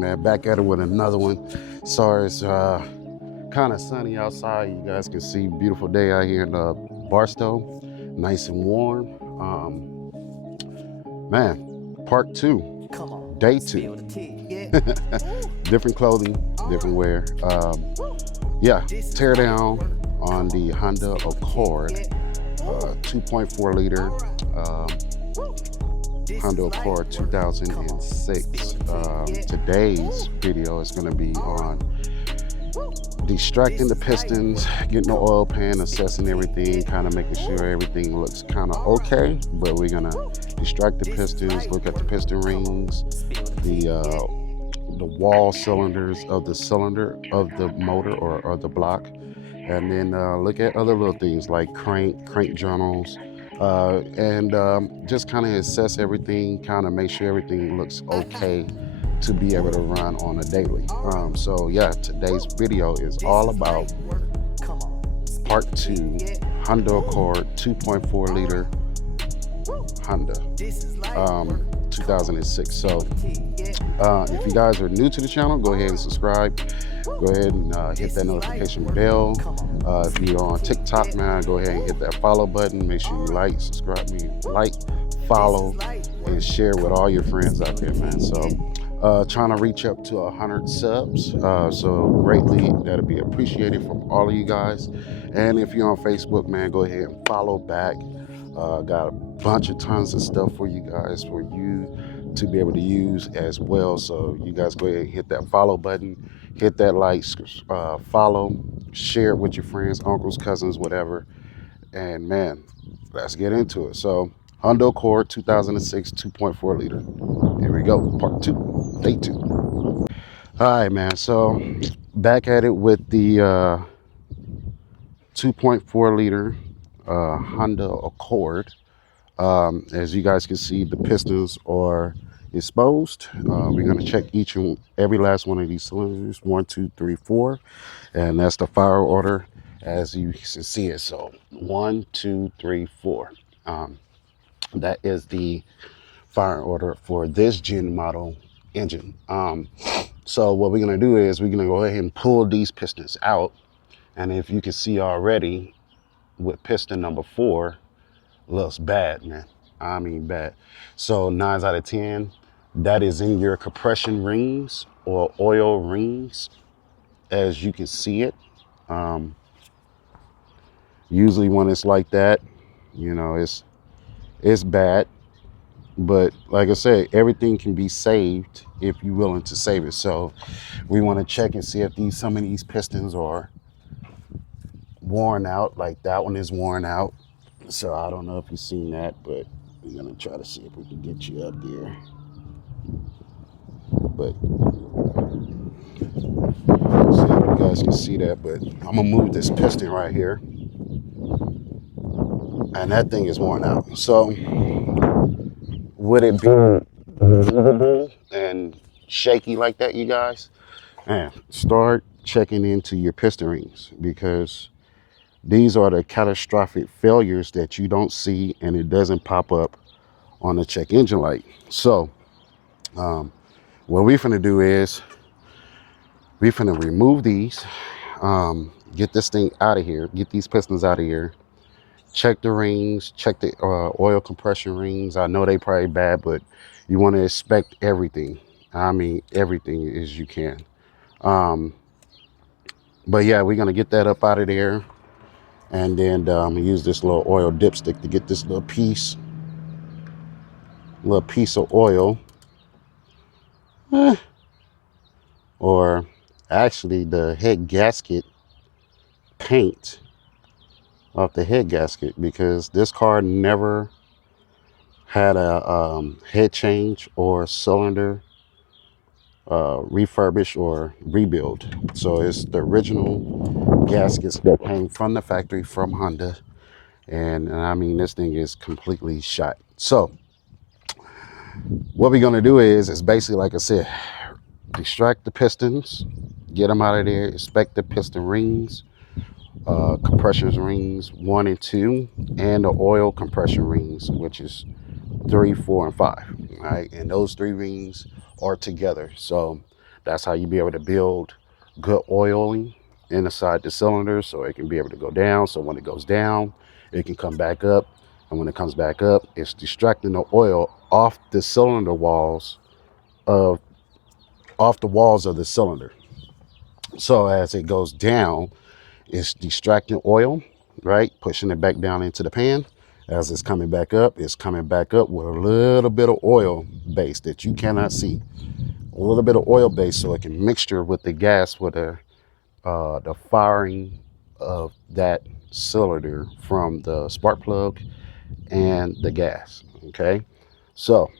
man. Back at it with another one. Sorry, it's kind of sunny outside. You guys can see beautiful day out here in Barstow. Nice and warm. Man, part two, day two. Different clothing, different wear. Yeah, tear down on the Honda Accord, 2.4 liter. Honda Accord 2006. Today's video is going to be on distracting the pistons, getting the oil pan, assessing everything, kind of making sure everything looks kind of okay. But we're going to distract the pistons, look at the piston rings, the wall cylinders of the cylinder of the motor or the block, and then look at other little things like crank journals, and just kind of assess everything, kind of make sure everything looks okay to be able to run on a daily. So yeah, today's video is all about part two, Honda Accord 2.4 liter Honda, 2006. So if you guys are new to the channel, go ahead and subscribe. Go ahead and hit that notification bell. If you're on TikTok, man, go ahead and hit that follow button. Make sure you like, subscribe, follow, and share with all your friends out there, man. So trying to reach up to 100 subs, so greatly that'll be appreciated from all of you guys. And if you're on Facebook, man, go ahead and follow back. Got a bunch of tons of stuff for you guys, for you to be able to use as well. So you guys go ahead and hit that follow button, hit that like, follow, share it with your friends, uncles, cousins, whatever. And man, let's get into it. So Honda Accord 2006 2.4 liter. Here we go, part two, day two. All right, man, so back at it with the 2.4 liter Honda Accord. As you guys can see, the pistons are exposed. We're going to check each and every last one of these cylinders, 1, 2, 3, 4, and that's the fire order as you can see it. So 1, 2, 3, 4. That is the fire order for this gen model engine. So what we're going to do is we're going to go ahead and pull these pistons out, and if you can see already with piston number 4, looks bad, man. I mean bad. So 9 out of 10, that is in your compression rings or oil rings, as you can see it. Usually when it's like that, you know, it's bad. But like I said, everything can be saved if you're willing to save it. So we want to check and see if some of these pistons are worn out. Like that one is worn out. So I don't know if you've seen that, but we're gonna try to see if we can get you up there. But see if you guys can see that. But I'm gonna move this piston right here, and that thing is worn out. So would it be movable and shaky like that, you guys? Man, start checking into your piston rings, because these are the catastrophic failures that you don't see and it doesn't pop up on the check engine light. So what we're finna do is we're finna remove these, get this thing out of here, get these pistons out of here, check the rings, check the oil compression rings. I know they probably bad, but you want to inspect everything. I mean everything as you can. But yeah, we're gonna get that up out of there. And then use this little oil dipstick to get this little piece of oil, or actually the head gasket paint off the head gasket, because this car never had a head change or cylinder refurbish or rebuild. So it's the original gaskets that came from the factory from Honda, and I mean this thing is completely shot. So what we're gonna do is basically, like I said, distract the pistons, get them out of there, inspect the piston rings, compression rings 1 and 2, and the oil compression rings, which is 3, 4, and 5. All right, and those 3 rings are together. So That's how you be able to build good oiling inside the cylinder, so it can be able to go down. So when it goes down, it can come back up. And when it comes back up, it's distracting the oil off the cylinder walls of off the walls of the cylinder. So as it goes down, it's distracting oil, right? Pushing it back down into the pan. As it's coming back up, it's coming back up with a little bit of oil base that you cannot see. A little bit of oil base, so it can mixture with the gas with the firing of that cylinder from the spark plug and the gas. Okay, so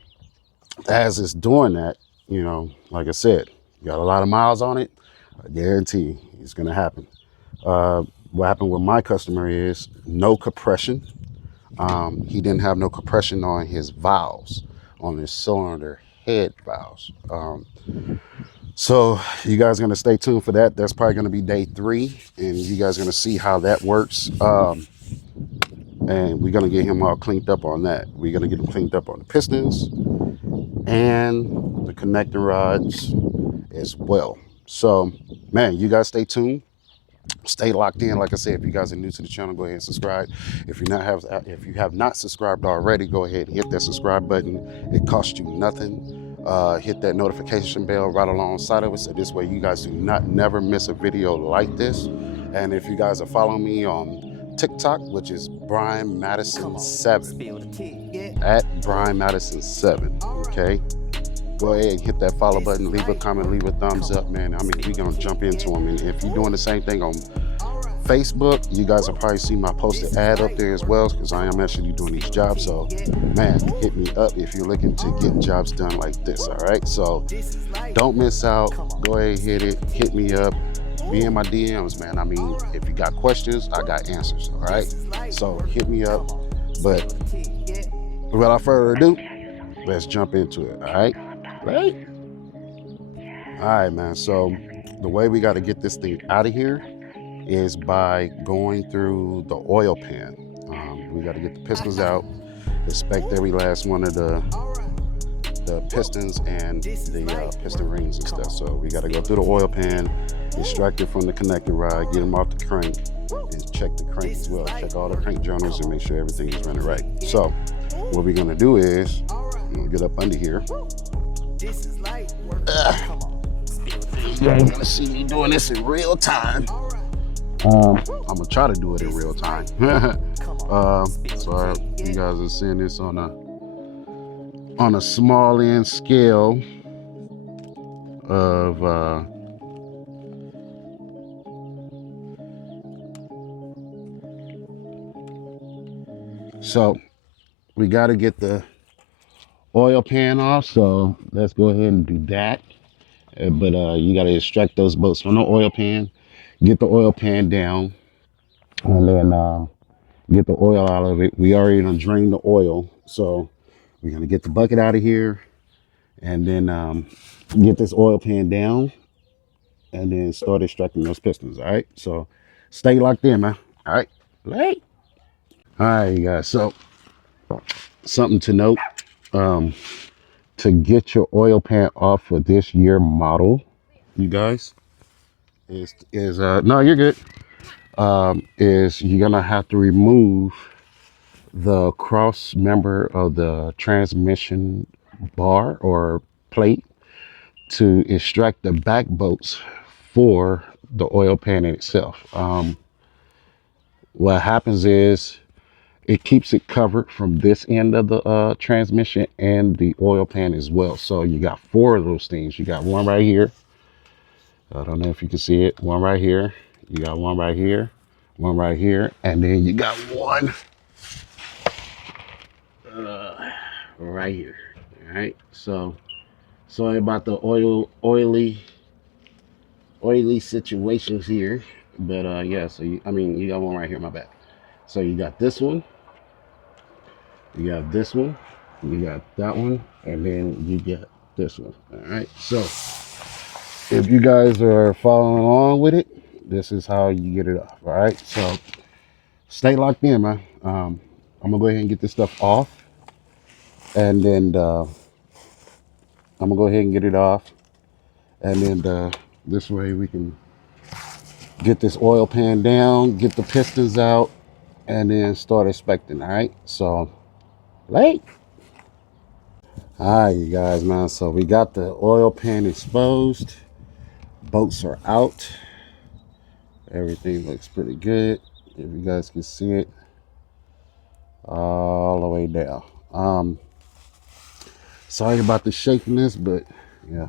as it's doing that, you know, like I said, you got a lot of miles on it. I guarantee it's gonna happen. What happened with my customer is no compression. He didn't have no compression on his valves, on his cylinder head valves. So you guys are gonna stay tuned for that. That's probably gonna be day 3, and you guys are gonna see how that works. And we're gonna get him all cleaned up on that. We're gonna get him cleaned up on the pistons and the connecting rods as well. So, man, you guys stay tuned. Stay locked in. Like I said, if you guys are new to the channel, go ahead and subscribe. If you have not subscribed already, go ahead and hit that subscribe button. It costs you nothing. Hit that notification bell right alongside of it, so this way you guys do not never miss a video like this. And if you guys are following me on TikTok, which is Brian Madison 7, at Brian Madison 7, okay? Go ahead and hit that follow button, leave a comment, leave a thumbs up, man. I mean, we're gonna jump into them. And if you're doing the same thing on Facebook, you guys will probably see my posted ad up there as well, because I am actually doing these jobs. So, man, hit me up if you're looking to get jobs done like this, all right? So, don't miss out. Go ahead and hit it. Hit me up. Be in my DMs, man. I mean, if you got questions, I got answers, all right? So, hit me up. But without further ado, let's jump into it, all right? Right? All right, man. So the way we got to get this thing out of here is by going through the oil pan. We got to get the pistons out, inspect every last one of the pistons and the piston rings and stuff. So we got to go through the oil pan, extract it from the connecting rod, get them off the crank, and check the crank as well. Check all the crank journals and make sure everything is running right. So what we're gonna do is I'm gonna get up under here. You guys gonna see me doing this in real time. I'm gonna try to do it in real time. So you guys are seeing this on a small end scale of so we got to get the oil pan off, so let's go ahead and do that. But you got to extract those bolts from the oil pan, get the oil pan down, and then get the oil out of it. We already done drained the oil, so we're gonna get the bucket out of here, and then get this oil pan down, and then start extracting those pistons. All right, so stay locked in, man. All right, right. All right, you guys. So something to note. To get your oil pan off for this year model, you guys, is no, you're good. Is you're gonna have to remove the cross member of the transmission bar or plate to extract the back bolts for the oil pan itself. What happens is it keeps it covered from this end of the transmission and the oil pan as well. So you got 4 of those things. You got one right here. I don't know if you can see it. One right here. You got one right here. One right here. And then you got one right here. All right. So sorry about the oily situations here. But yeah, so you got one right here, my bad. So you got this one. You got this one, you got that one, and then you get this one. All right, so if you guys are following along with it, this is how you get it off. All right, so stay locked in, man. I'm gonna go ahead and get this stuff off, and then I'm gonna go ahead and get it off, And then this way we can get this oil pan down, get the pistons out, and then start inspecting. All right, so late. All right, you guys, man. So we got the oil pan exposed. Bolts are out. Everything looks pretty good. If you guys can see it all the way down. Sorry about the shakiness, but yeah,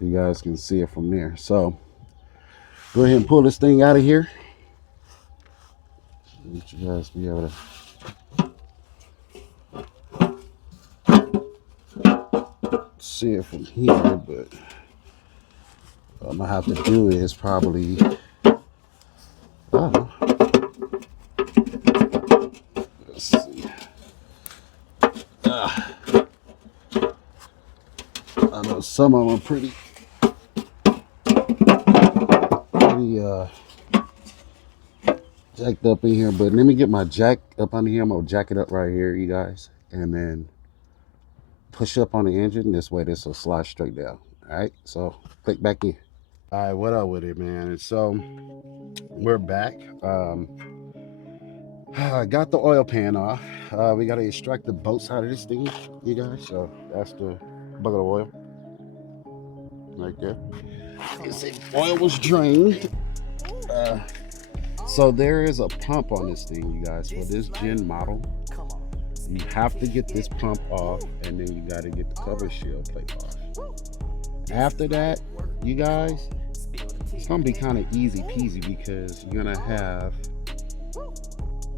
you guys can see it from there. So go ahead and pull this thing out of here. Let you guys be able to see it from here, but what I'm gonna have to do is probably, let's see. I know some of them are pretty jacked up in here, but let me get my jack up under here. I'm gonna jack it up right here, you guys, and then push up on the engine. This way this will slide straight down. All right, so click back in. All right, what up with it, man? And so we're back. I got the oil pan off. We got to extract the bolts out of this thing, you guys. So that's the bucket of oil right there. You see, oil was drained. So there is a pump on this thing, you guys. For this gen model, you have to get this pump off, and then you got to get the cover shield plate off. After that, you guys, it's gonna be kind of easy peasy because you're gonna have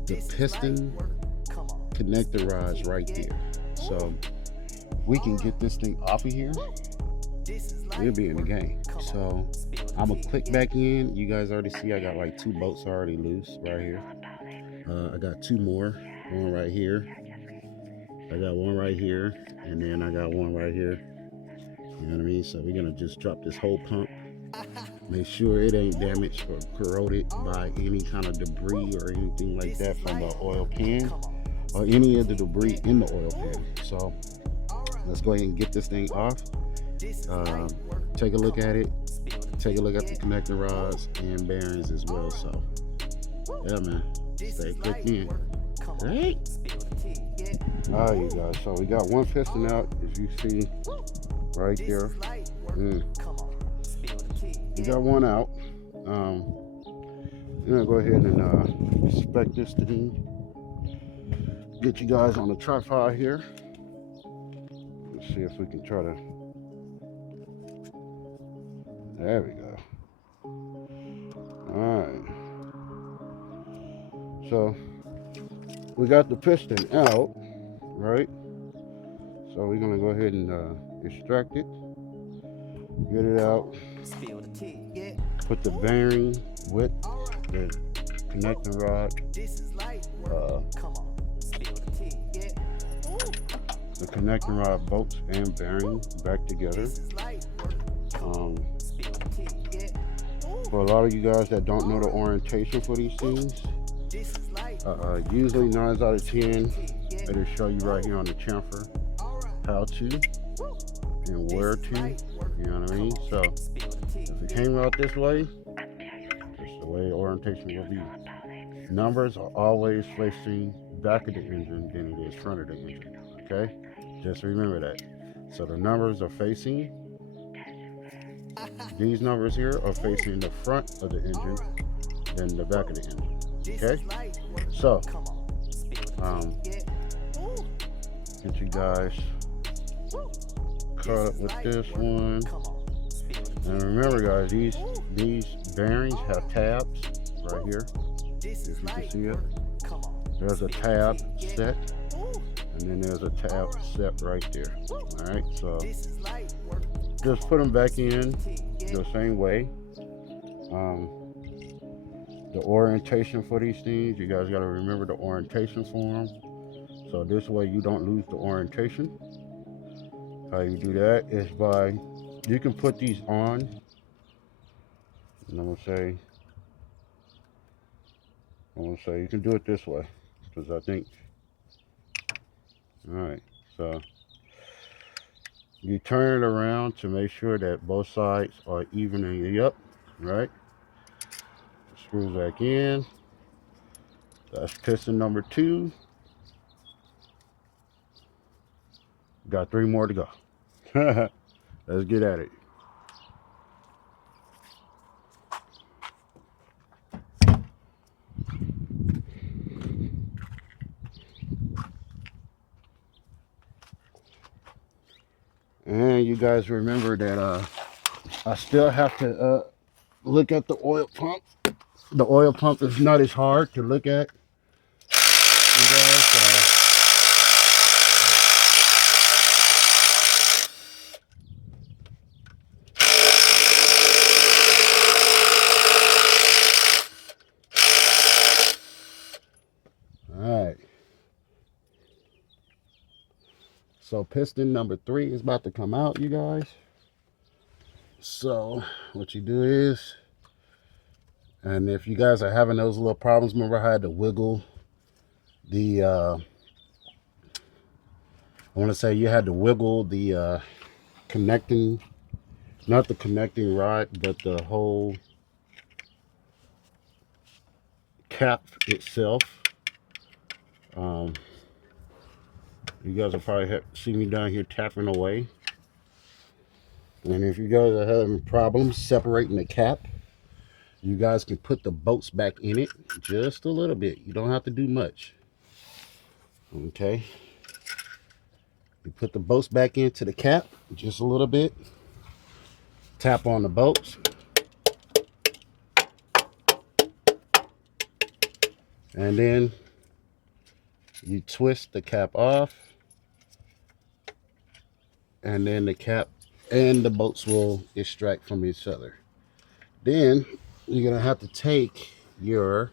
the piston connector rods right there. So we can get this thing off of here, we'll be in the game. So I'm gonna click back in. You guys already see I got like 2 bolts already loose right here. I got 2 more, one right here, I got one right here, and then I got one right here. You know what I mean? So we're gonna just drop this whole pump, make sure it ain't damaged or corroded by any kind of debris or anything like that from the oil pan or any of the debris in the oil pan. So let's go ahead and get this thing off. Take a look at it, take a look at the connector rods and bearings as well. So yeah, man, stay clicked in. Right? All right, you guys, so we got one piston out, as you see right there. We got one out. I'm gonna go ahead and inspect this thing. Get you guys on the tripod here. Let's see if we can try to. There we go. All right. So we got the piston out, right? So we're gonna go ahead and extract it, get it out, put the bearing with the connecting rod, the connecting rod bolts and bearing back together. For a lot of you guys that don't know the orientation for these things, usually 9 out of 10, it'll show you right here on the chamfer how to and where to, you know what I mean? So if it came out this way, that's the way orientation will be. Numbers are always facing back of the engine than it is front of the engine, okay? Just remember that. So the numbers are facing, these numbers here are facing the front of the engine than the back of the engine, okay? So, get you guys caught up with this one. And remember guys, these bearings have tabs right here, if you can see it. There's a tab set, and then there's a tab set right there. All right, so just put them back in the same way. The orientation for these things, you guys got to remember the orientation for them. So this way you don't lose the orientation. How you do that is by, you can put these on, and I'm gonna say you can do it this way, because I think, all right, so You turn it around to make sure that both sides are evenly up, right? Screws back in. That's piston number 2. Got 3 more to go. Let's get at it. And you guys remember that I still have to look at the oil pump. The oil pump is not as hard to look at. You guys, all right. So piston number 3 is about to come out, you guys. So what you do is, and if you guys are having those little problems, remember I had to wiggle the I want to say you had to wiggle the connecting, not the connecting rod, but the whole cap itself. You guys will probably see me down here tapping away. And if you guys are having problems separating the cap, you guys can put the bolts back in it just a little bit. You don't have to do much. Okay. You put the bolts back into the cap just a little bit. Tap on the bolts. And then you twist the cap off. And then the cap and the bolts will extract from each other. Then you're going to have to take your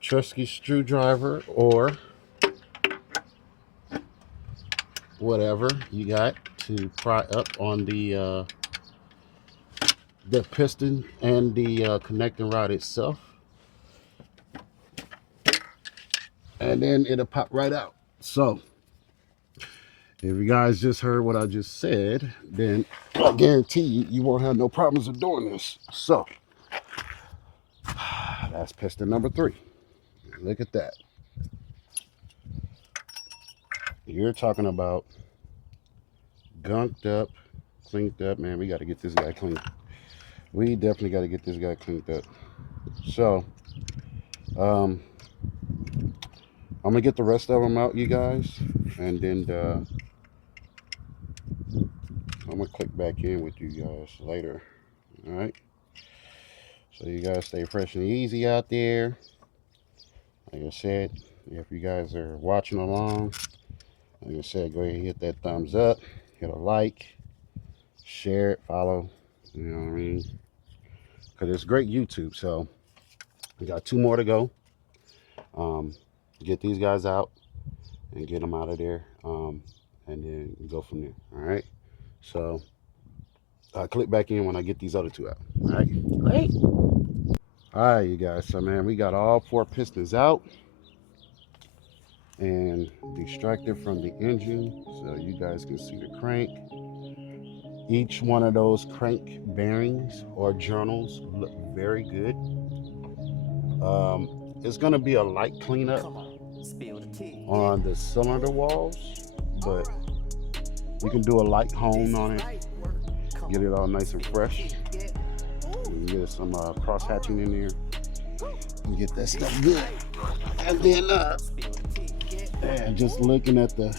trusty screwdriver or whatever you got to pry up on the piston and the connecting rod itself, and then it'll pop right out. So if you guys just heard what I just said, then I guarantee you won't have no problems with doing this. So that's piston number 3. Look at that. You're talking about gunked up, cleaned up. Man, we got to get this guy clean. We definitely got to get this guy cleaned up. So I'm gonna get the rest of them out, you guys, and then I'm gonna click back in with you guys later. All right, so you guys stay fresh and easy out there. Like I said, if you guys are watching along, like I said, go ahead and hit that thumbs up, hit a like, share it, follow, you know what I mean, because it's great YouTube. So we got 2 more to go. Get these guys out and get them out of there, and then go from there. All right, so I'll click back in when I get these other 2 out. All right, great. All right, you guys, so man, we got all 4 pistons out and extracted from the engine, so you guys can see the crank. Each one of those crank bearings or journals look very good. It's going to be a light cleanup on the cylinder walls, but you can do a light hone on it, get it all nice and fresh. And get some cross hatching in there and get that stuff good. And then and just looking at the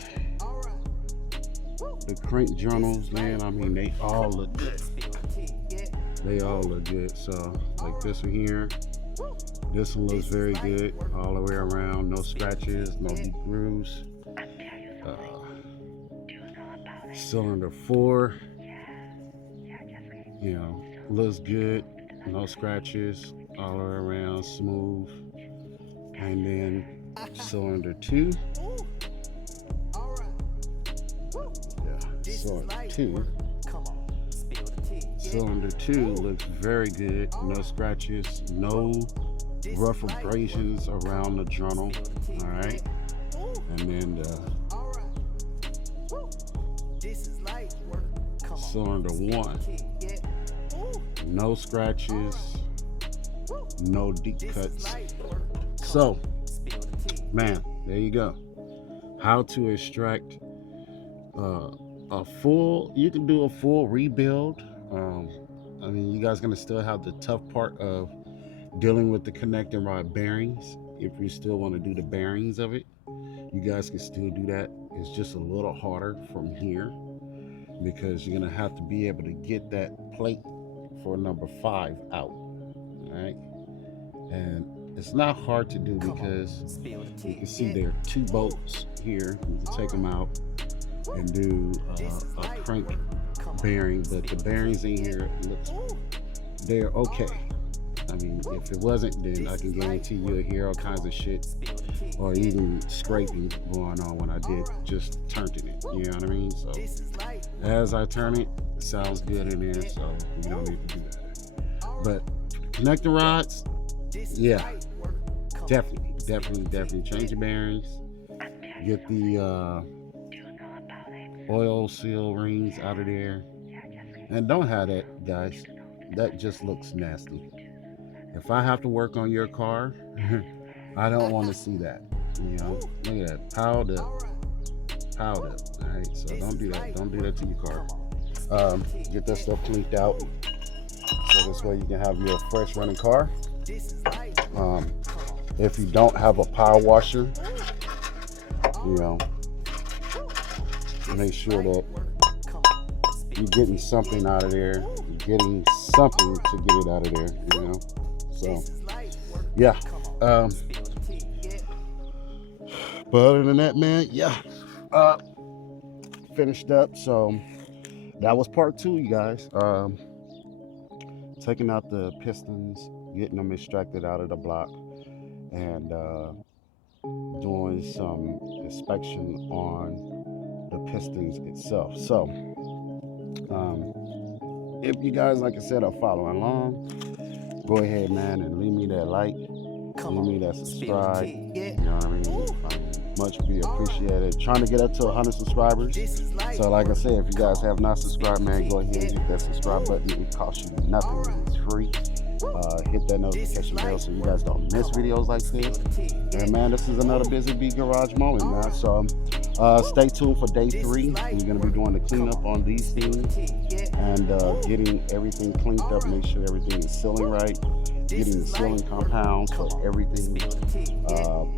crank journals, man, I mean, they all look good. They all look good. So like this one here, this one looks very good all the way around. No scratches, no deep grooves. Cylinder 4, you know, looks good. No scratches, all the way around, smooth. And then cylinder 2. Cylinder 2 looks very good. No scratches, no rough abrasions around the journal. All right, and then Cylinder 1. No scratches, no deep cuts. So, man, there you go. How to extract a full, you can do a full rebuild. I mean, you guys gonna still have the tough part of dealing with the connecting rod bearings. If you still want to do the bearings of it, you guys can still do that. It's just a little harder from here because you're gonna have to be able to get that plate for number 5 out. All right, and it's not hard to do because you can see there are 2 bolts here. You can take them out and do a crank bearing, but the bearings in here they're okay. I mean, if it wasn't, then I can guarantee you'll hear all kinds of shit or even scraping going on when I did just turning it. You know what I mean? So as I turn it, it sounds good in there, so you don't need to do that. But connecting rods, yeah, definitely change your bearings. Get the oil seal rings out of there, and don't have that, guys. That just looks nasty. If I have to work on your car, I don't want to see that. You know, look at that, piled up. All right, so don't do that. Don't do that to your car. Get that stuff cleaned out, so this way you can have your fresh running car. If you don't have a power washer, you know, make sure that you're getting something out of there. You're getting something to get it out of there, you know. So, yeah. But other than that, man, yeah. Finished up. So that was part 2, you guys. Taking out the pistons, getting them extracted out of the block, and doing some inspection on the pistons itself. So if you guys, like I said, are following along, go ahead, man, and leave me that like, leave me that subscribe. You know what I mean? Much be appreciated. Trying to get up to 100 subscribers. So like I said, if you guys have not subscribed, man, go ahead and hit that subscribe button. It costs you nothing. It's free. Hit that notification bell so you guys don't miss videos like this. And man, this is another Busy Bee Garage moment, man. So stay tuned for day 3. We're going to be doing the cleanup on these things and getting everything cleaned up, make sure everything is sealing right, getting the sealing compounds for everything.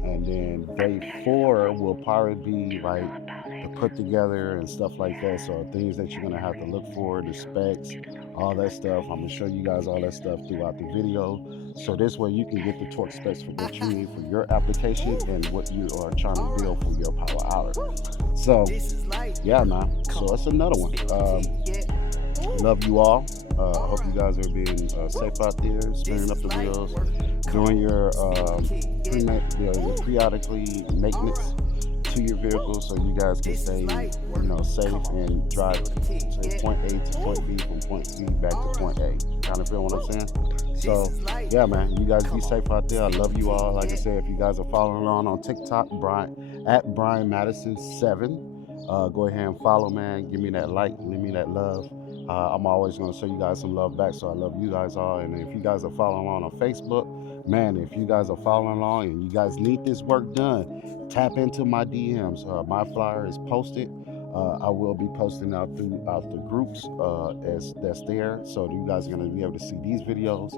And then day 4 will probably be like the put together and stuff like that. So things that you're going to have to look for, the specs, all that stuff. I'm going to show you guys all that stuff throughout the video. So this way you can get the torque specs for what you need for your application and what you are trying to build for your power hour. So yeah, man. So that's another one. Love you all. I hope you guys are being safe out there, spinning up the wheels, doing your periodically maintenance to your vehicle so you guys can stay, you know, safe and drive to point A to point B, from point B back to point A. Kind of feel what I'm saying? So yeah, man, you guys be safe out there. I love you all. Like I said, if you guys are following along on TikTok, at Brian Madison 7, go ahead and follow, man. Give me that like, give me that love. I'm always going to show you guys some love back, so I love you guys all. And if you guys are following along on Facebook, man, if you guys are following along and you guys need this work done, tap into my DMs. My flyer is posted. I will be posting out throughout the groups as that's there, so you guys are going to be able to see these videos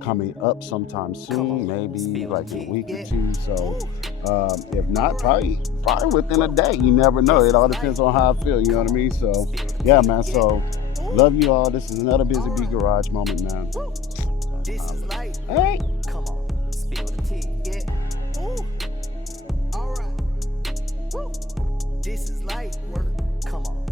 coming up sometime soon, maybe like in a week or 2. So if not, probably within a day. You never know. It all depends on how I feel. You know what I mean? So yeah, man. So love you all. This is another Busy Bee Garage moment, man. Hey. Come on, spill the tea, yeah. All right. This is light work. Come on.